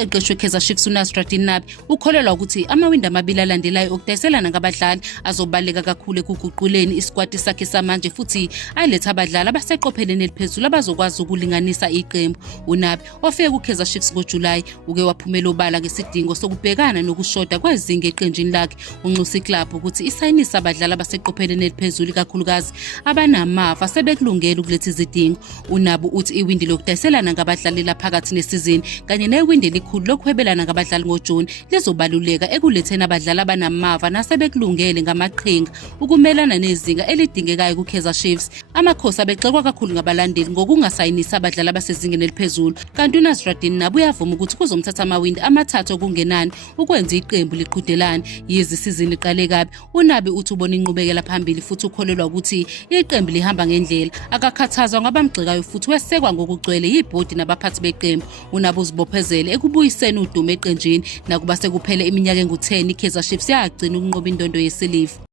umqeqeshi weKaizer Chiefs uNasruddin Nabi ukholelwa ukuthi amawindi amabili alandelayo okudayiselana ngabadlali azobaleka kakhulu ekuguquleni iskwadi sakhe samanje futhi aletha abadlali abaseqopheleni eliphezulu abazokwazi ukulinganisa iqembu. uNabi ofike kuKaizer Chiefs ngoJulayi uke waphumela obala ngesidingo sokubhekana nokushoda kwezinga eqenjini lakhe. Unxusa iklabhu ukuthi isayinisa abadlali abaseqopheleni eliphezulu kakhulukazi abanamava sebekulungela ukuletha izidingo. uNabi uthi iwindi lokudayiselana ngabadlali laphakathi nesizini kanye newindi elikhulu lokuhwebelana ngabadlali ngoJuni lizobaluleka ekuletheni abadlali abanamava nasebekulungele ngamaqhinga ukumelana nezinga elidingekayo kuKaizer Chiefs. Amakhosi abexekwa kakhulu ngabalandeli ngokungasayinisi abadlali abasezingeni eliphezulu, kanti uNasruddin Nabi uyavuma ukuthi kuzomthatha amawindi amathathu okungenani ukwenza iqembu liqhudelane. Yize isizini iqale kabi, uNabi uthi ubona inqubekela phambili futhi ukholelwa ukuthi iqembu lihamba ngendlela. Akakhathazwa ngabamgxekayo futhi wesekwa ngokugcwele yibhodi nabaphathi beqembu. uNabi uzibophezele ekubuyiseni udumo eqenjini nakuba sekuphele iminyaka engu-10 iKaizer Chiefs yagcina ukunqoba indondo yesiliva.